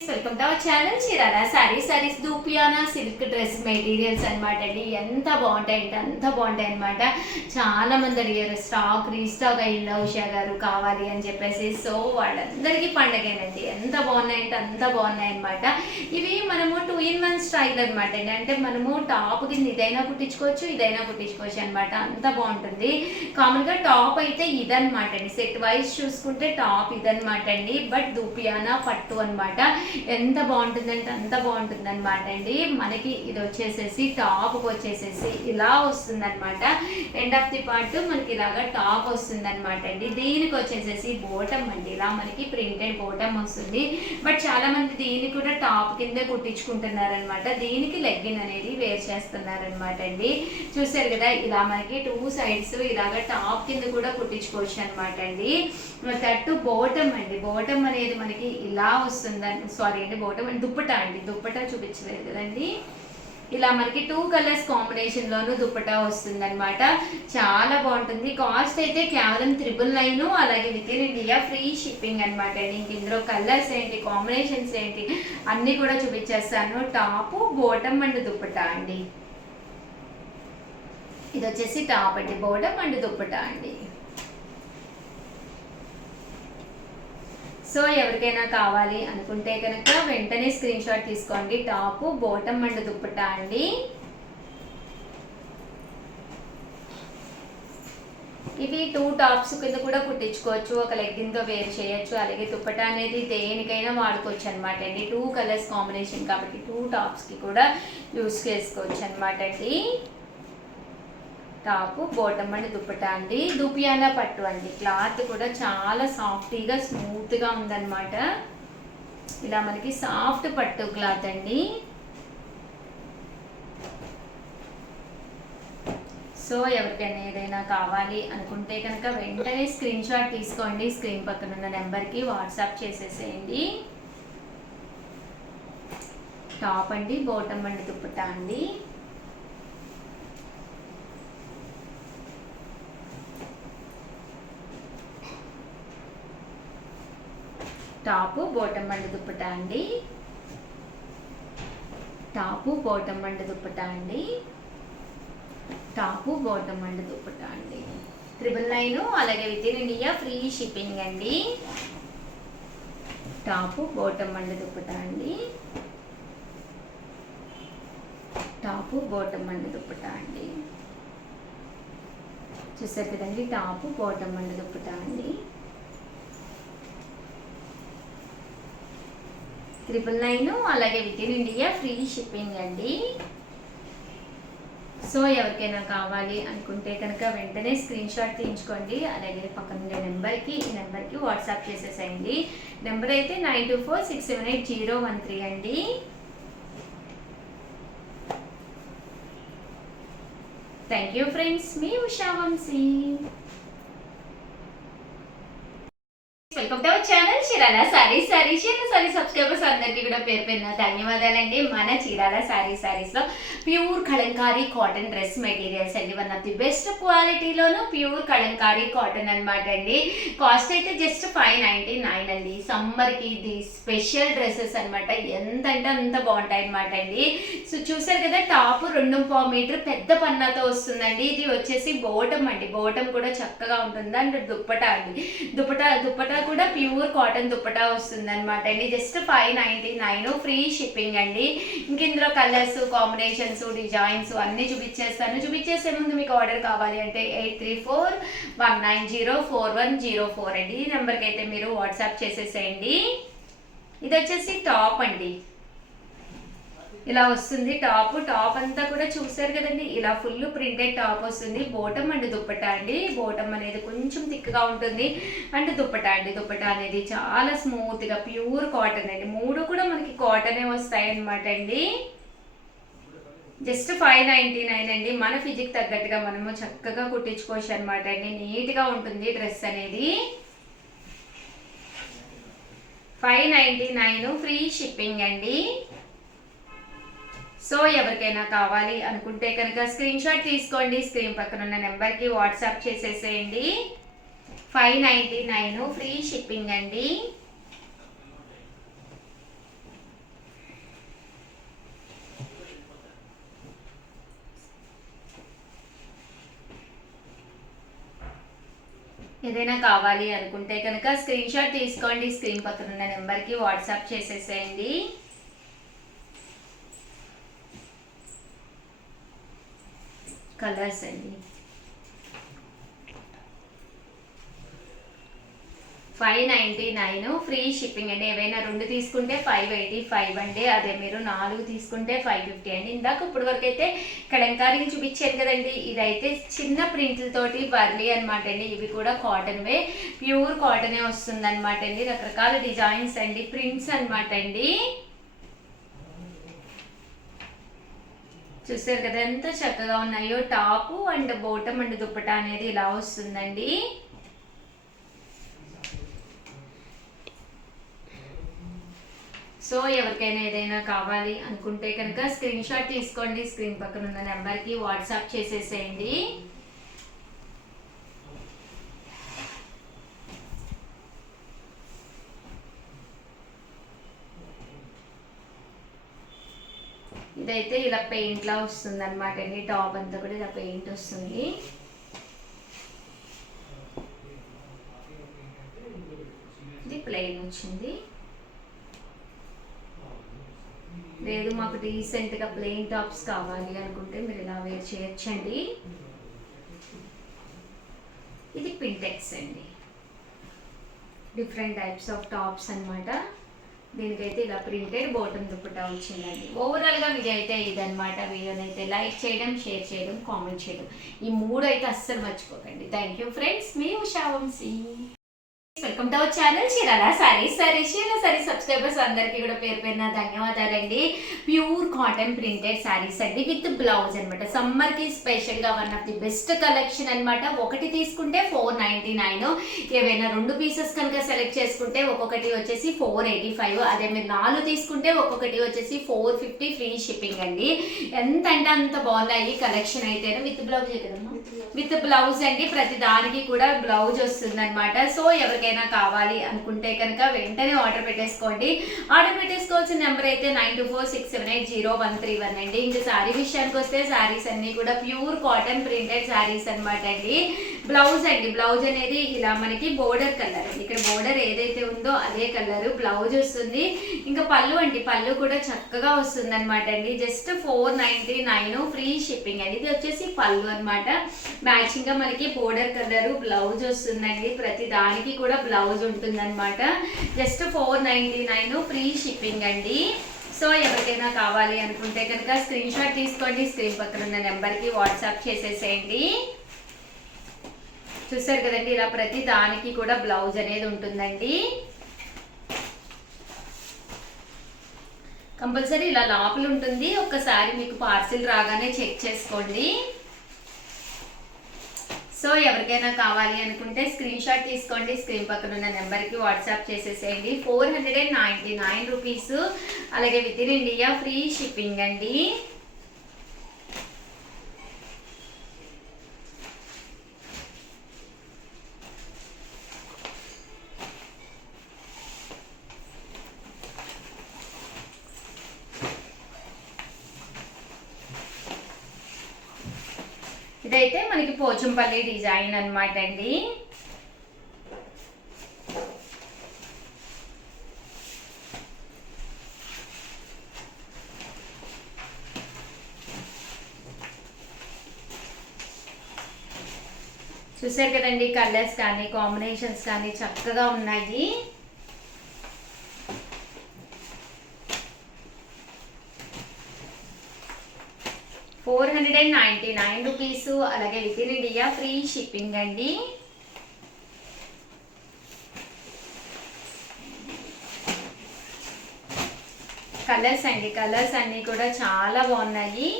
Welcome to our channel Chirala sarees దూపియానా silk dress materials అనమాట అండి. ఎంత బాగుంటాయి అంటే అంత బాగుంటాయి అనమాట. చాలా మంది అడిగారు స్టాక్ రీస్టాక్ అయిందా ఉషా గారు కావాలి అని చెప్పేసి. సో వాళ్ళందరికీ పండగేనండి. ఎంత బాగున్నాయంటే అంత బాగున్నాయి అనమాట. ఇవి మనము 2-in-1 స్టైల్ అనమాట అండి. అంటే మనము టాప్ కింద ఇదైనా కుట్టించుకోవచ్చు, ఇదైనా కుట్టించుకోవచ్చు అనమాట. అంత బాగుంటుంది. కామన్గా టాప్ అయితే ఇదనమాట అండి. సెట్ వైజ్ చూసుకుంటే టాప్ ఇదనమాట అండి. బట్ దూపియానా పట్టు అనమాట. ఎంత బాగుంటుందంటే అంత బాగుంటుంది అనమాట అండి. మనకి ఇది వచ్చేసేసి టాప్కి వచ్చేసేసి ఇలా వస్తుంది అనమాట. ఎండ్ ఆఫ్ ది పార్ట్ మనకి ఇలాగా టాప్ వస్తుంది అనమాట అండి. దీనికి వచ్చేసేసి బోటమ్ అండి. ఇలా మనకి ప్రింటెడ్ బోటమ్ వస్తుంది. బట్ చాలా మంది దీన్ని కూడా టాప్ కిందే కుట్టించుకుంటున్నారనమాట. దీనికి లెగ్గిన్ అనేది వేర్ చేస్తున్నారనమాట అండి. చూసారు కదా, ఇలా మనకి 2 సైడ్స్ ఇలాగా టాప్ కింద కూడా కుట్టించుకోవచ్చు అనమాట అండి. తట్టు బోటమ్ అండి. బోటమ్ అనేది మనకి ఇలా వస్తుందండి. సారీ అండి, బోటమ్ అండి, దుప్పటా అండి. దుప్పటా చూపించలేదు కదండి. ఇలా మనకి 2 కలర్స్ కాంబినేషన్లోనూ దుప్పటా వస్తుంది అనమాట. చాలా బాగుంటుంది. కాస్ట్ అయితే కేవలం 999, అలాగే with in India free shipping అనమాట అండి. ఇంక ఇందులో కలర్స్ ఏంటి, కాంబినేషన్స్ ఏంటి అన్నీ కూడా చూపించేస్తాను. టాపు బోటమ్ అండ్ దుప్పటా అండి. ఇది వచ్చేసి టాప్ అండి, బోటమ్ అండ్ దుప్పటా అండి. సో ఎవరికైనా కావాలి అనుకుంటే కనుక వెంటనే స్క్రీన్ షాట్ తీసుకోండి. టాపు బోటమ్ అండ్ దుప్పటా అండి. ఇవి 2 టాప్స్ కింద కూడా కుట్టించుకోవచ్చు, ఒక లెగ్గిన్తో వేర్ చేయొచ్చు. అలాగే దుప్పటా అనేది దేనికైనా వాడుకోవచ్చు అనమాట అండి. 2 కలర్స్ కాంబినేషన్ కాబట్టి 2 టాప్స్కి కూడా యూస్ చేసుకోవచ్చు అనమాట అండి. టాపు బోటమ్ అండ్ దుప్పటా అండి. దూపియానా పట్టు అండి. క్లాత్ కూడా చాలా సాఫ్టీగా స్మూత్గా ఉందన్నమాట. ఇలా మనకి సాఫ్ట్ పట్టు క్లాత్ అండి. సో ఎవరికైనా ఏదైనా కావాలి అనుకుంటే కనుక వెంటనే స్క్రీన్ షాట్ తీసుకోండి. స్క్రీన్ పక్కన ఉన్న నెంబర్కి వాట్సాప్ చేసేసేయండి. టాప్ అండి, బోటమ్ అండ్ దుప్పటా అండి. టాపు బోటమ్ అండ్ దుప్పటా అండి. టాపు బోటమ్ అండ్ దుప్పటా అండి. టాపు బోటమ్ అండ్ దుప్పటా అండి. 999, అలాగే with in India free shipping అండి. టాపు బోటమ్ అండ్ దుప్పటా అండి. టాపు బోటమ్ అండ్ దుప్పటా అండి. చూసారు కదండి, టాపు బోటమ్ అండ్ దుప్పటా అండి. 999, అలాగే with in India free shipping అండి. సో ఎవరికైనా కావాలి అనుకుంటే కనుక వెంటనే స్క్రీన్ షాట్ తీయించుకోండి. అలాగే పక్కన ఉండే నెంబర్కి ఈ నెంబర్కి వాట్సాప్ చేసేసేయండి. నెంబర్ అయితే 9246780113 అండి. థ్యాంక్ యూ ఫ్రెండ్స్, మీ Usha Vamsi. Welcome to our channel Chirala sarees subscribers అందరికీ కూడా పేరు పేరున ధన్యవాదాలండి. మన చీరాల సారీస్లో pure Kalamkari cotton dress materials అండి. వన్ ఆఫ్ ది బెస్ట్ క్వాలిటీలోను ప్యూర్ కలంకారీ కాటన్ అనమాట అండి. కాస్ట్ అయితే జస్ట్ 599 అండి. సమ్మర్కి ఇది స్పెషల్ డ్రెస్సెస్ అనమాట. ఎంత అంటే అంత బాగుంటాయి అనమాట అండి. సో చూసారు కదా, టాప్ 2.5 మీటర్ పెద్ద పన్నాతో వస్తుందండి. ఇది వచ్చేసి బోటమ్ అండి. బోటమ్ కూడా చక్కగా ఉంటుంది. అండ్ దుప్పటా అండి. దుప్పటా కూడా ప్యూర్ కాటన్ దుప్పటా వస్తుంది అనమాట అండి. జస్ట్ 599, ఫ్రీ షిప్పింగ్ అండి. ఇంక ఇందులో కలర్స్, కాంబినేషన్స్, డిజైన్స్ అన్నీ చూపించేసే ముందు మీకు ఆర్డర్ కావాలి అంటే 8341904104 అండి. ఈ నెంబర్కి అయితే మీరు వాట్సాప్ చేసేసేయండి. ఇది వచ్చేసి టాప్ అండి. ఇలా వస్తుంది టాప్ అంతా కూడా చూసారు కదండి. ఇలా ఫుల్ ప్రింటెడ్ టాప్ వస్తుంది. బోటమ్ అండ్ దుప్పటా అండి. బోటమ్ అనేది కొంచెం థిక్గా ఉంటుంది. అండ్ దుప్పటా అండి. దుప్పటా అనేది చాలా స్మూత్గా ప్యూర్ కాటన్ అండి. 3 కూడా మనకి కాటనే వస్తాయి అనమాట అండి. జస్ట్ 599 అండి. మన ఫిజిక్ తగ్గట్టుగా మనము చక్కగా కుట్టించుకోవచ్చు అనమాట అండి. నీట్గా ఉంటుంది డ్రెస్ అనేది. 599, ఫ్రీ షిప్పింగ్ అండి. సో ఎవరికైనా కావాలి అనుకుంటే కనుక స్క్రీన్ షాట్ తీసుకోండి. స్క్రీన్ పక్కన ఉన్న నెంబర్కి వాట్సాప్ చేసేసేయండి. 599, ఫ్రీ షిప్పింగ్ అండి. ఏదైనా కావాలి అనుకుంటే కనుక స్క్రీన్ షాట్ తీసుకోండి, స్క్రీన్ పక్కన ఉన్న నెంబర్కి వాట్సాప్ చేసేసేయండి. కలర్స్ అండి 599 ఫ్రీ షిప్పింగ్ అండి. ఏవైనా 2 తీసుకుంటే 585 అండి. అదే మీరు 4 తీసుకుంటే 550 అండి. ఇందాక ఇప్పుడు వరకు అయితే కలంకారీలు చూపించాను కదండి, ఇదైతే చిన్న ప్రింట్లతోటి వర్లీ అనమాట అండి. ఇవి కూడా కాటన్వే, ప్యూర్ కాటనే వస్తుంది అనమాట అండి. రకరకాల డిజైన్స్ అండి, ప్రింట్స్ అనమాట అండి. చూసారు కదా ఎంత చక్కగా ఉన్నాయో. Top and bottom and dupatta అనేది ఇలా వస్తుందండి. సో ఎవరికైనా ఏదైనా కావాలి అనుకుంటే కనుక స్క్రీన్ షాట్ తీసుకోండి, స్క్రీన్ పక్కన ఉన్న నెంబర్కి వాట్సాప్ చేసేసేయండి. ఇదైతే ఇలా పెయింట్ లా వస్తుంది అనమాట అండి. టాప్ అంతా కూడా ఇలా పెయింట్ వస్తుంది. ఇది ప్లెయిన్ వచ్చింది. లేదు మాకు డీసెంట్గా ప్లెయిన్ టాప్స్ కావాలి అనుకుంటే మీరు ఇలా వేర్ చేయొచ్చండి. ఇది పింటెక్స్ అండి, డిఫరెంట్ టైప్స్ ఆఫ్ టాప్స్ అనమాట. దీనికైతే ఇలా ప్రింటెడ్ బాటమ్ దుప్పటా వచ్చిందండి. ఓవరాల్గా వీడియో అయితే ఇదనమాట. వీడియోని అయితే లైక్ చేయడం, షేర్ చేయడం, కామెంట్ చేయడం, ఈ 3 అయితే అస్సలు మర్చిపోకండి. థ్యాంక్ యూ ఫ్రెండ్స్, మీ Usha Vamsi. Welcome to our channel Chirala sarees. Chirala sarees subscribers అందరికీ కూడా పేరు పేరున ధన్యవాదాలండి. ప్యూర్ కాటన్ ప్రింటెడ్ సారీస్ అండి విత్ బ్లౌజ్ అనమాట. సమ్మర్కి స్పెషల్గా one of the best collection అనమాట. ఒకటి తీసుకుంటే 499. ఏవైనా 2 పీసెస్ కనుక సెలెక్ట్ చేసుకుంటే ఒక్కొక్కటి వచ్చేసి 485. అదే మీరు 4 తీసుకుంటే ఒక్కొక్కటి వచ్చేసి 450 ఫ్రీ షిప్పింగ్ అండి. ఎంత అంటే అంత బాగున్నాయి కలెక్షన్ అయితే. విత్ బ్లౌజ్ కదమ్మా, విత్ బ్లౌజ్ అండి. ప్రతి దానికి కూడా బ్లౌజ్ వస్తుంది అనమాట. సో ఎవరికైనా కావాలి అనుకుంటే కనుక వెంటనే ఆర్డర్ పెట్టేసుకోండి. ఆర్డర్ పెట్టేసుకోవాల్సిన నెంబర్ అయితే 9246780131 అండి. ఇంకా శారీ విషయానికి వస్తే శారీస్ అన్ని కూడా ప్యూర్ కాటన్ ప్రింటెడ్ శారీస్ అనమాట అండి. బ్లౌజ్ అండి, బ్లౌజ్ అనేది ఇలా మనకి బోర్డర్ కలర్ అండి. ఇక్కడ బోర్డర్ ఏదైతే ఉందో అదే కలర్ బ్లౌజ్ వస్తుంది. ఇంకా పళ్ళు అండి, పళ్ళు కూడా చక్కగా వస్తుంది అనమాట అండి. జస్ట్ 499 ఫ్రీ షిప్పింగ్ అండి. ఇది వచ్చేసి పళ్ళు అనమాట. మ్యాచింగ్ గా మనకి బోర్డర్ కలర్ బ్లౌజ్ వస్తుందండి. ప్రతి దానికి కూడా బ్లౌజ్ ఉంటుంది అనమాట. జస్ట్ 499 ఫ్రీ షిప్పింగ్ అండి. సో ఎవరికైనా కావాలి అనుకుంటే కనుక స్క్రీన్ షాట్ తీసుకోండి, స్క్రీన్ పక్కన ఉన్న నెంబర్కి వాట్సాప్ చేసేసేయండి. చూసారు కదండి, ఇలా ప్రతి దానికి కూడా బ్లౌజ్ అనేది ఉంటుందండి. కంపల్సరీ ఇలా లోపల ఉంటుంది. ఒక్కసారి మీకు పార్సిల్ రాగానే చెక్ చేసుకోండి. సో ఎవరికైనా కావాలి అనుకుంటే స్క్రీన్ షాట్ తీసుకోండి, స్క్రీన్ పక్కన ఉన్న నెంబర్కి వాట్సాప్ చేసేసేయండి. 499 రూపీస్. అలాగే with in India free shipping అండి. ఇదైతే మనకి పోచంపల్లి డిజైన్ అనమాట అండి. చూసారు కదండి, కలర్స్ కానీ కాంబినేషన్స్ కానీ చక్కగా ఉన్నాయి. ₹499. అలాగే with in India free shipping అండి. కలర్స్ అండి, కలర్స్ అన్నీ కూడా చాలా బాగున్నాయి.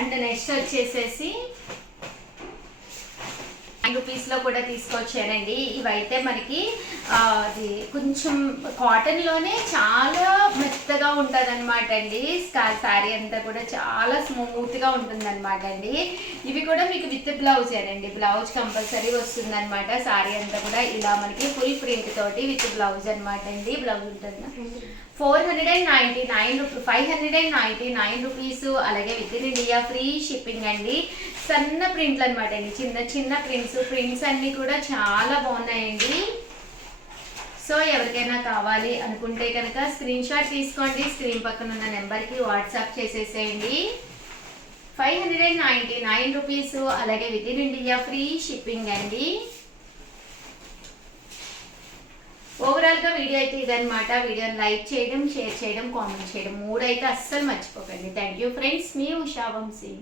అండ్ నెక్స్ట్ వచ్చేసేసి రూపీస్లో కూడా తీసుకొచ్చానండి. ఇవైతే మనకి అది కొంచెం కాటన్లోనే చాలా మెత్తగా ఉంటుంది అనమాట అండి. శారీ అంతా కూడా చాలా స్మూత్గా ఉంటుంది అనమాట అండి. ఇవి కూడా మీకు విత్ బ్లౌజ్ ఏనండి, బ్లౌజ్ కంపల్సరీ వస్తుంది అనమాట. శారీ అంతా కూడా ఇలా మనకి ఫుల్ ప్రింట్ తోటి విత్ బ్లౌజ్ అనమాట అండి. బ్లౌజ్ ఉంటుంది 499 రూపీస్, 599 రూపీస్. అలాగే with in India free shipping అండి. సన్న ప్రింట్లు అనమాట అండి, చిన్న చిన్న ప్రింట్స్ అన్నీ కూడా చాలా బాగున్నాయండి. సో ఎవరికైనా కావాలి అనుకుంటే కనుక స్క్రీన్ షాట్ తీసుకోండి, స్క్రీన్ పక్కన ఉన్న నెంబర్కి వాట్సాప్ చేసేసేయండి. 599 రూపీస్. అలాగే with in India free shipping అండి. ఓవరాల్గా వీడియో అయితే ఇదనమాట. వీడియోని లైక్ చేయడం, షేర్ చేయడం, కామెంట్ చేయడం 3 అయితే అస్సలు మర్చిపోకండి. థ్యాంక్ యూ ఫ్రెండ్స్, మీ ఉషా వంశీ.